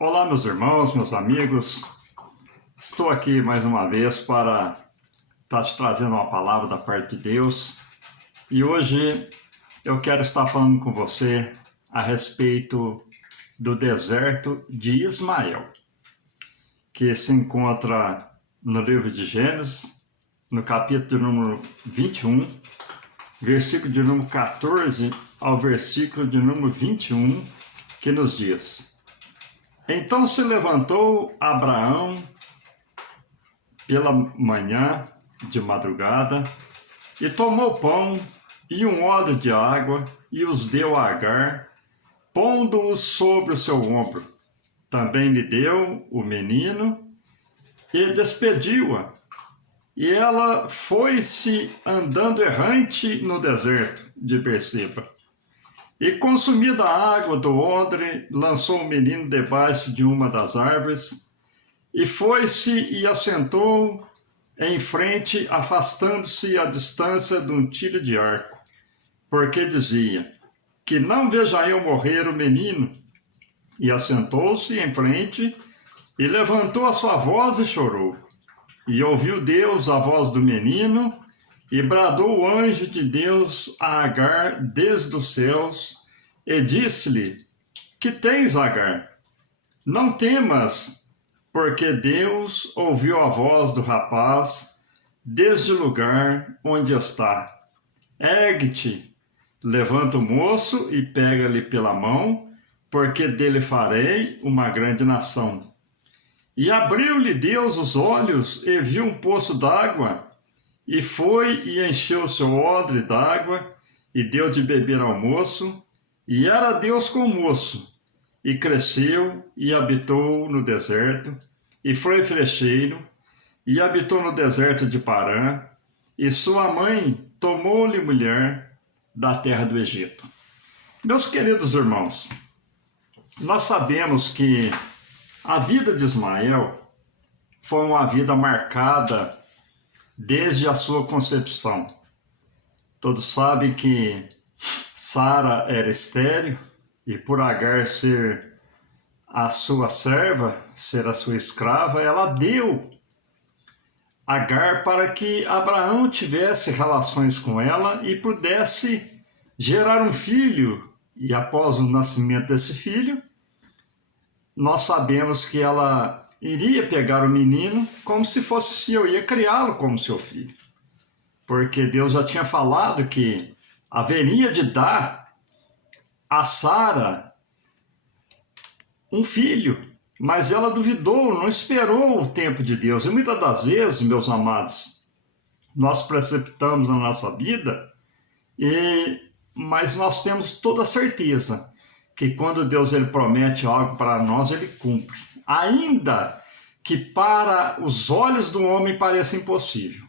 Olá, meus irmãos, meus amigos. Estou aqui mais uma vez para estar te trazendo uma palavra da parte de Deus. E hoje eu quero estar falando com você a respeito do deserto de Ismael, que se encontra no livro de Gênesis, no capítulo de número 21, versículo de número 14 ao versículo de número 21, que nos diz: Então se levantou Abraão pela manhã, de madrugada, e tomou pão e um odre de água, e os deu a Agar, pondo-os sobre o seu ombro. Também lhe deu o menino, e despediu-a. E ela foi-se andando errante no deserto de Berseba. E consumida a água do odre, lançou o menino debaixo de uma das árvores, e foi-se e assentou em frente, afastando-se à distância de um tiro de arco, porque dizia: que não veja eu morrer o menino. E assentou-se em frente, e levantou a sua voz e chorou. E ouviu Deus a voz do menino, e bradou o anjo de Deus a Agar desde os céus, e disse-lhe: Que tens, Agar? Não temas, porque Deus ouviu a voz do rapaz desde o lugar onde está. Ergue-te, levanta o moço e pega-lhe pela mão, porque dele farei uma grande nação. E abriu-lhe Deus os olhos e viu um poço d'água, e foi e encheu o seu odre d'água, e deu de beber ao moço, e era Deus com o moço, e cresceu e habitou no deserto, e foi flecheiro, e habitou no deserto de Parã, e sua mãe tomou-lhe mulher da terra do Egito. Meus queridos irmãos, nós sabemos que a vida de Ismael foi uma vida marcada desde a sua concepção. Todos sabem que Sara era estéril, e por Agar ser a sua serva, ser a sua escrava, ela deu Agar para que Abraão tivesse relações com ela e pudesse gerar um filho. E após o nascimento desse filho, nós sabemos que ela iria pegar o menino como se fosse seu, ia criá-lo como seu filho. Porque Deus já tinha falado que haveria de dar a Sara um filho, mas ela duvidou, não esperou o tempo de Deus. E muitas das vezes, meus amados, nós precipitamos na nossa vida, mas nós temos toda a certeza que quando Deus ele promete algo para nós, ele cumpre. Ainda que para os olhos do homem pareça impossível,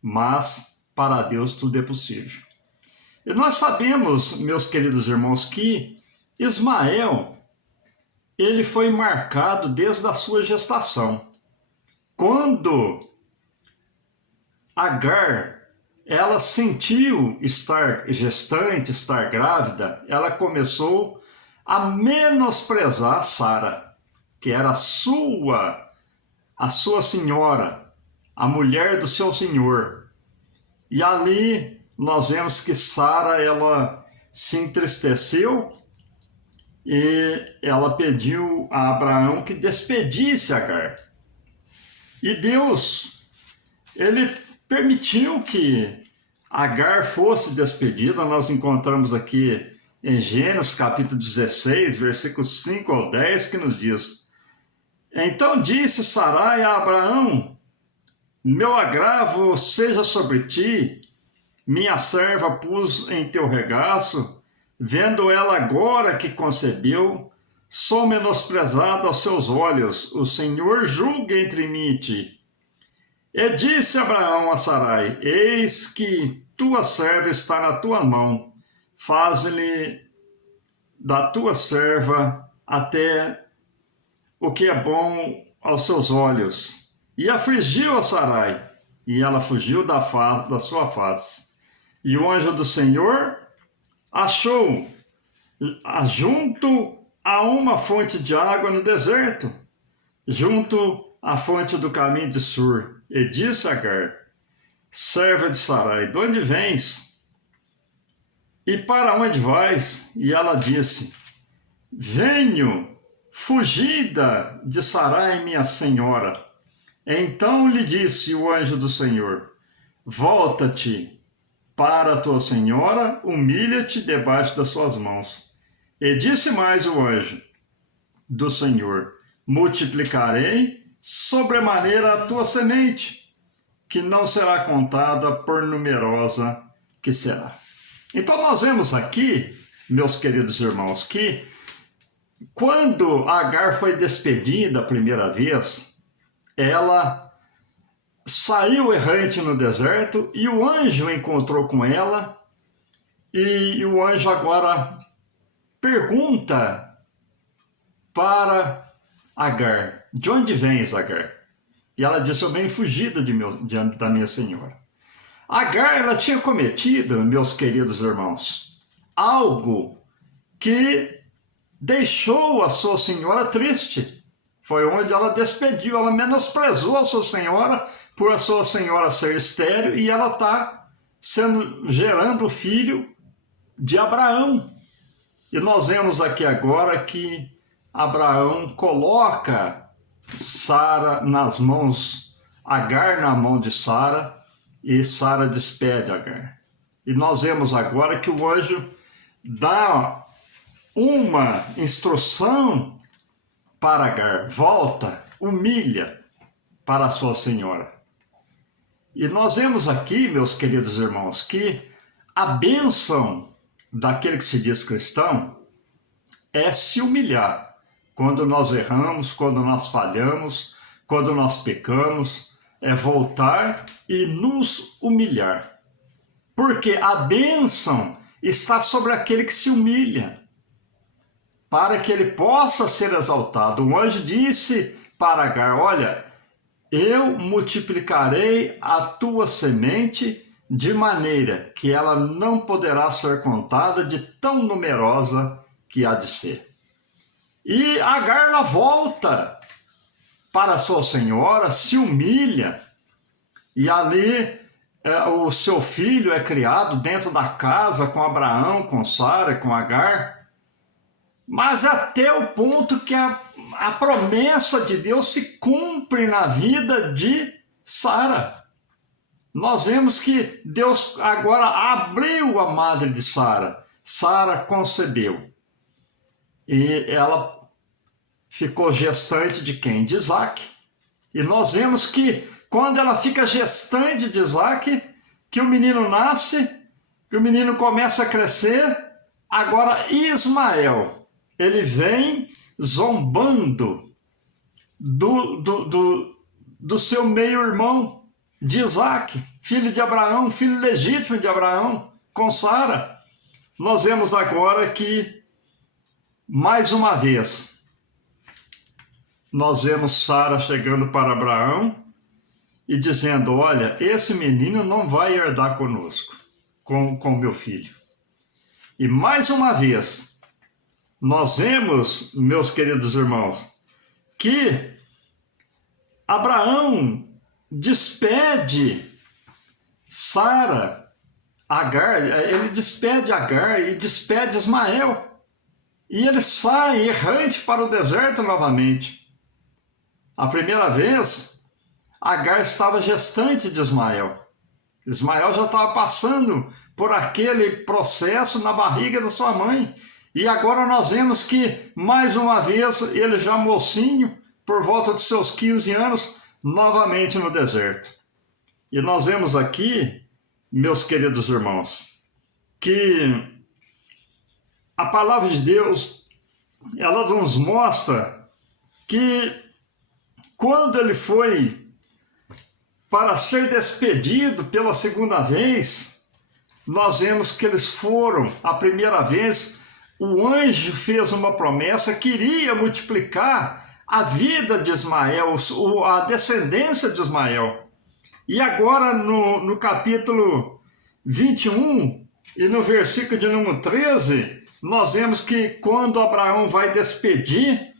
mas para Deus tudo é possível. E nós sabemos, meus queridos irmãos, que Ismael, ele foi marcado desde a sua gestação. Quando Agar, ela sentiu estar gestante, estar grávida, ela começou a menosprezar Sara, que era a sua senhora, a mulher do seu senhor. E ali nós vemos que Sara, ela se entristeceu e ela pediu a Abraão que despedisse Agar. E Deus, ele permitiu que Agar fosse despedida. Nós encontramos aqui em Gênesis capítulo 16, versículos 5 ao 10, que nos diz: Então disse Sarai a Abraão: Meu agravo seja sobre ti, minha serva pus em teu regaço, vendo ela agora que concebeu, sou menosprezado aos seus olhos, o Senhor julgue entre mim e ti. E disse Abraão a Sarai: Eis que tua serva está na tua mão, faze-lhe da tua serva até o que é bom aos seus olhos. E afligiu a Sarai, e ela fugiu da sua face. E o anjo do Senhor achou junto há uma fonte de água no deserto, junto à fonte do caminho de Sur. E disse Agar, serva de Sarai, de onde vens? E para onde vais? E ela disse, venho, fugida de Sarai, minha senhora. Então lhe disse o anjo do Senhor, volta-te para a tua senhora, humilha-te debaixo das suas mãos. E disse mais o anjo do Senhor, multiplicarei sobremaneira a tua semente, que não será contada por numerosa que será. Então nós vemos aqui, meus queridos irmãos, que quando Agar foi despedida a primeira vez, ela saiu errante no deserto e o anjo encontrou com ela e o anjo agora pergunta para Agar, de onde vens, Agar? E ela disse, eu venho fugida da minha senhora. Agar, ela tinha cometido, meus queridos irmãos, algo que deixou a sua senhora triste. Foi onde ela despediu, ela menosprezou a sua senhora por a sua senhora ser estéril e ela está gerando o filho de Abraão. E nós vemos aqui agora que Abraão coloca Sara nas mãos, Agar na mão de Sara, e Sara despede Agar. E nós vemos agora que o anjo dá uma instrução para Agar, volta, humilha para a sua senhora. E nós vemos aqui, meus queridos irmãos, que a bênção daquele que se diz cristão é se humilhar. Quando nós erramos, quando nós falhamos, quando nós pecamos, é voltar e nos humilhar. Porque a bênção está sobre aquele que se humilha, para que ele possa ser exaltado. O anjo disse para Agar, olha, eu multiplicarei a tua semente de maneira que ela não poderá ser contada de tão numerosa que há de ser. E Agar, ela volta para a sua senhora, se humilha, e ali o seu filho é criado dentro da casa com Abraão, com Sara, com Agar, mas até o ponto que a promessa de Deus se cumpre na vida de Sara. Nós vemos que Deus agora abriu a madre de Sara. Sara concebeu. E ela ficou gestante de quem? De Isaac. E nós vemos que quando ela fica gestante de Isaac, que o menino nasce, que o menino começa a crescer, agora Ismael, ele vem zombando do seu meio-irmão, de Isaac, filho de Abraão, filho legítimo de Abraão, com Sara. Nós vemos agora que, mais uma vez, nós vemos Sara chegando para Abraão e dizendo, olha, esse menino não vai herdar conosco, com meu filho. E mais uma vez, nós vemos, meus queridos irmãos, que Abraão despede Sara, Agar, ele despede Agar e despede Ismael. E ele sai errante para o deserto novamente. A primeira vez, Agar estava gestante de Ismael. Ismael já estava passando por aquele processo na barriga da sua mãe. E agora nós vemos que, mais uma vez, ele já mocinho, por volta dos seus 15 anos, novamente no deserto. E nós vemos aqui, meus queridos irmãos, que a palavra de Deus, ela nos mostra que quando ele foi para ser despedido pela segunda vez, nós vemos que eles foram, a primeira vez, o anjo fez uma promessa que iria multiplicar a vida de Ismael, a descendência de Ismael. E agora no capítulo 21 e no versículo de número 13, nós vemos que quando Abraão vai despedir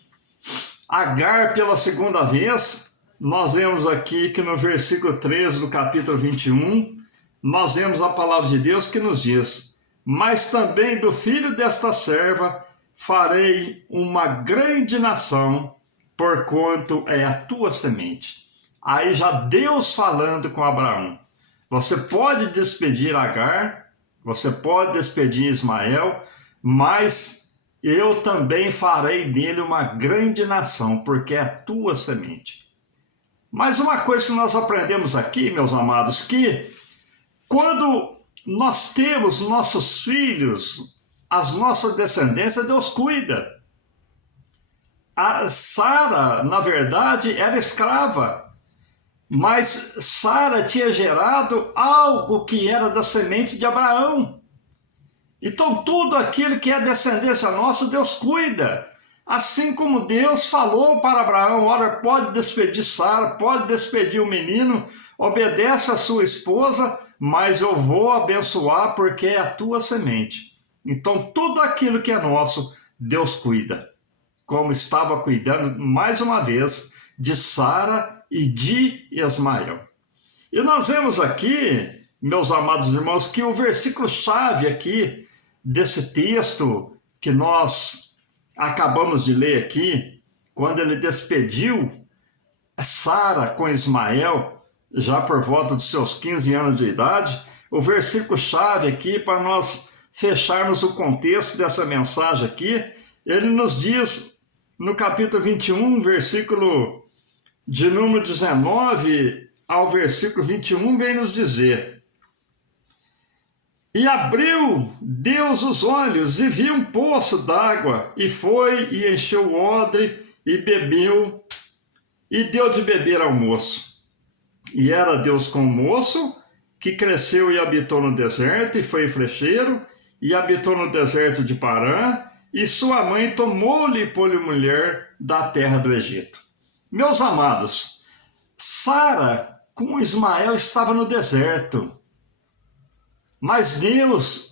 Agar pela segunda vez, nós vemos aqui que no versículo 13 do capítulo 21, nós vemos a palavra de Deus que nos diz: mas também do filho desta serva farei uma grande nação, porquanto é a tua semente. Aí já Deus falando com Abraão. Você pode despedir Agar, você pode despedir Ismael, mas eu também farei dele uma grande nação, porque é a tua semente. Mas uma coisa que nós aprendemos aqui, meus amados, que quando nós temos nossos filhos, as nossas descendências, Deus cuida. A Sara, na verdade, era escrava, mas Sara tinha gerado algo que era da semente de Abraão. Então tudo aquilo que é descendência nossa, Deus cuida. Assim como Deus falou para Abraão: olha, pode despedir Sara, pode despedir o menino, obedece a sua esposa, mas eu vou abençoar porque é a tua semente. Então tudo aquilo que é nosso, Deus cuida. Como estava cuidando, mais uma vez, de Sara e de Ismael. E nós vemos aqui, meus amados irmãos, que o versículo-chave aqui desse texto que nós acabamos de ler aqui, quando ele despediu Sara com Ismael, já por volta dos seus 15 anos de idade, o versículo-chave aqui, para nós fecharmos o contexto dessa mensagem aqui, ele nos diz, no capítulo 21, versículo de número 19 ao versículo 21, vem nos dizer: e abriu Deus os olhos e viu um poço d'água, e foi e encheu o odre e bebeu, e deu de beber ao moço. E era Deus com o moço, que cresceu e habitou no deserto, e foi flecheiro, e habitou no deserto de Parã, e sua mãe tomou-lhe e pôs-lhe mulher da terra do Egito. Meus amados, Sara com Ismael estava no deserto. Mas Deus,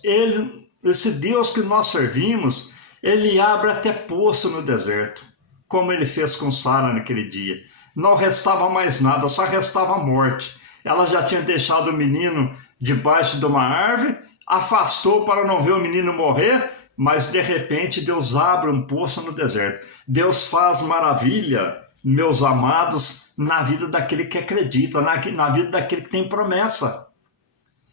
esse Deus que nós servimos, ele abre até poço no deserto, como ele fez com Sara naquele dia. Não restava mais nada, só restava a morte. Ela já tinha deixado o menino debaixo de uma árvore, afastou para não ver o menino morrer, mas de repente Deus abre um poço no deserto. Deus faz maravilha, meus amados, na vida daquele que acredita, na vida daquele que tem promessa.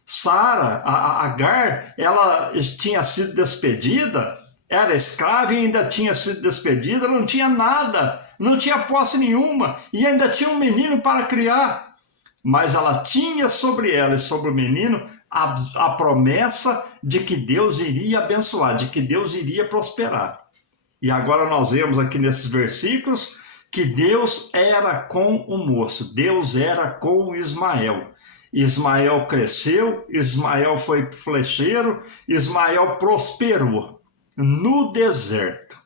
Sara, a Agar, ela tinha sido despedida, era escrava e ainda tinha sido despedida, não tinha nada, não tinha posse nenhuma e ainda tinha um menino para criar. Mas ela tinha sobre ela e sobre o menino a promessa de que Deus iria abençoar, de que Deus iria prosperar. E agora nós vemos aqui nesses versículos que Deus era com o moço, Deus era com Ismael. Ismael cresceu, Ismael foi flecheiro, Ismael prosperou no deserto,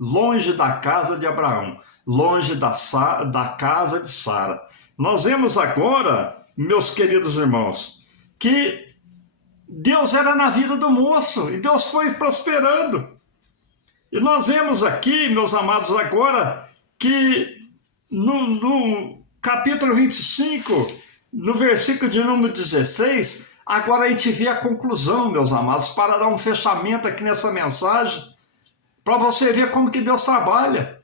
longe da casa de Abraão, longe da casa de Sara. Nós vemos agora, meus queridos irmãos, que Deus era na vida do moço e Deus foi prosperando. E nós vemos aqui, meus amados, agora que no capítulo 25, no versículo de número 16, agora a gente vê a conclusão, meus amados, para dar um fechamento aqui nessa mensagem, para você ver como que Deus trabalha.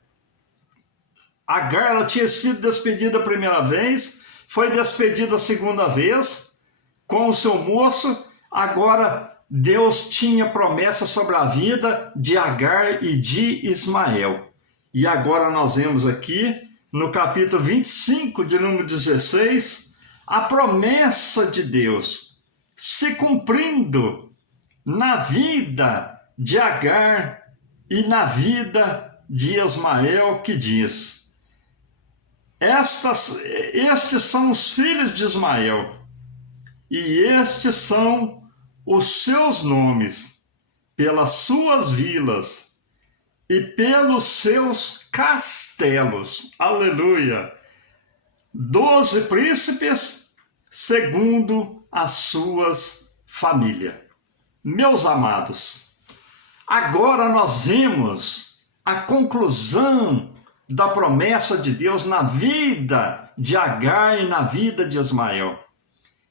Agar, ela tinha sido despedida a primeira vez, foi despedida a segunda vez, com o seu moço. Agora Deus tinha promessa sobre a vida de Agar e de Ismael. E agora nós vemos aqui, no capítulo 25, de número 16, a promessa de Deus se cumprindo na vida de Agar e na vida de Ismael, que diz: estes são os filhos de Ismael, e estes são os seus nomes, pelas suas vilas e pelos seus castelos. Aleluia! 12 príncipes segundo as suas famílias. Meus amados, Agora nós vemos a conclusão da promessa de Deus na vida de Agar e na vida de Ismael.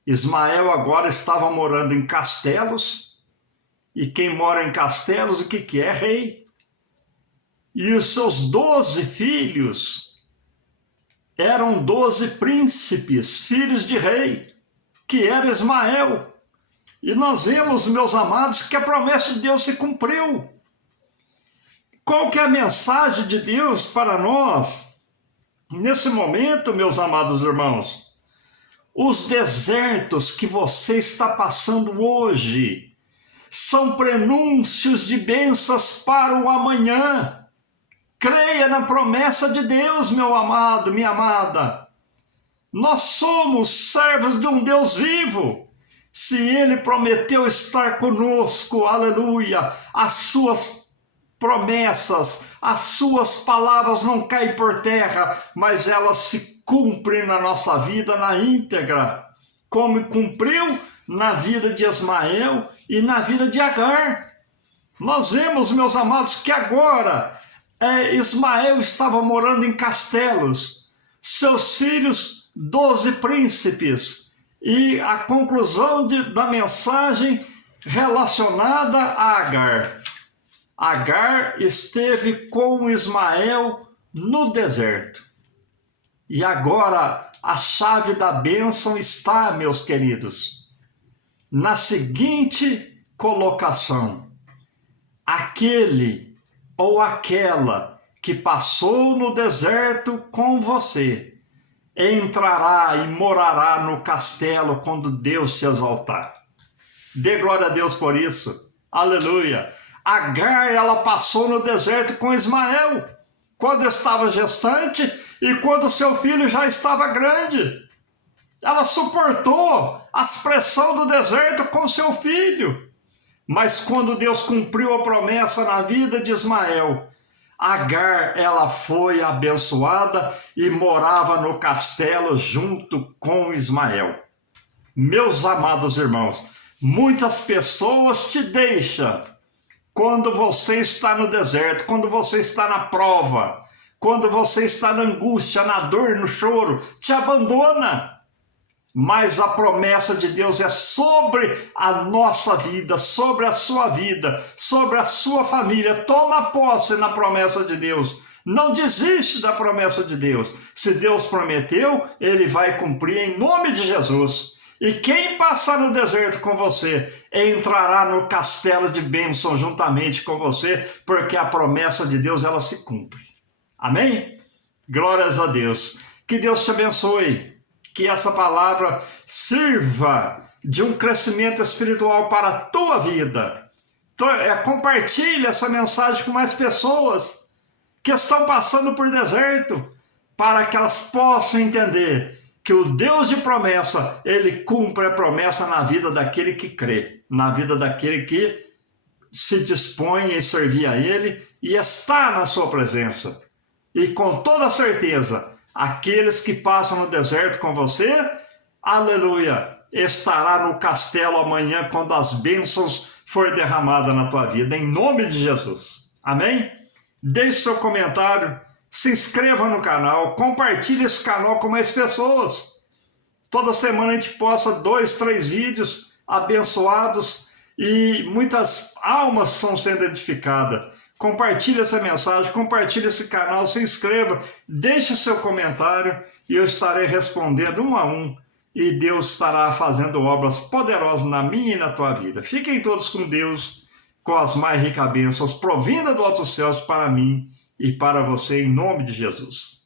Ismael agora estava morando em castelos, e quem mora em castelos, o que é? Rei. E os seus 12 filhos eram 12 príncipes, filhos de rei, que era Ismael. E nós vemos, meus amados, que a promessa de Deus se cumpriu. Qual que é a mensagem de Deus para nós nesse momento, meus amados irmãos? Os desertos que você está passando hoje são prenúncios de bênçãos para o amanhã. Creia na promessa de Deus, meu amado, minha amada. Nós somos servos de um Deus vivo. Se Ele prometeu estar conosco, aleluia, as suas promessas, as suas palavras não caem por terra, mas elas se cumprem na nossa vida na íntegra, como cumpriu na vida de Ismael e na vida de Agar. Nós vemos, meus amados, que agora Ismael estava morando em castelos, seus filhos 12 príncipes, e a conclusão da mensagem relacionada a Agar. Agar esteve com Ismael no deserto. E agora a chave da bênção está, meus queridos, na seguinte colocação: aquele ou aquela que passou no deserto com você entrará e morará no castelo quando Deus te exaltar. Dê glória a Deus por isso. Aleluia. Agar, ela passou no deserto com Ismael quando estava gestante e quando seu filho já estava grande. Ela suportou as pressões do deserto com seu filho. Mas quando Deus cumpriu a promessa na vida de Ismael, Agar, ela foi abençoada e morava no castelo junto com Ismael. Meus amados irmãos, muitas pessoas te deixam quando você está no deserto, quando você está na prova, quando você está na angústia, na dor, no choro, te abandona. Mas a promessa de Deus é sobre a nossa vida, sobre a sua vida, sobre a sua família. Toma posse na promessa de Deus. Não desiste da promessa de Deus. Se Deus prometeu, Ele vai cumprir em nome de Jesus. E quem passar no deserto com você, entrará no castelo de bênção juntamente com você, porque a promessa de Deus, ela se cumpre. Amém? Glórias a Deus. Que Deus te abençoe. Que essa palavra sirva de um crescimento espiritual para a tua vida. Compartilhe essa mensagem com mais pessoas que estão passando por deserto, para que elas possam entender que o Deus de promessa, Ele cumpre a promessa na vida daquele que crê, na vida daquele que se dispõe em servir a Ele e está na sua presença. E com toda certeza, aqueles que passam no deserto com você, aleluia, estará no castelo amanhã quando as bênçãos for derramadas na tua vida, em nome de Jesus. Amém? Deixe seu comentário, se inscreva no canal, compartilhe esse canal com mais pessoas. Toda semana a gente posta 2, 3 vídeos abençoados e muitas almas estão sendo edificadas. Compartilhe essa mensagem, compartilhe esse canal, se inscreva, deixe seu comentário e eu estarei respondendo um a um e Deus estará fazendo obras poderosas na minha e na tua vida. Fiquem todos com Deus, com as mais ricas bênçãos, provinda do alto céu para mim e para você, em nome de Jesus.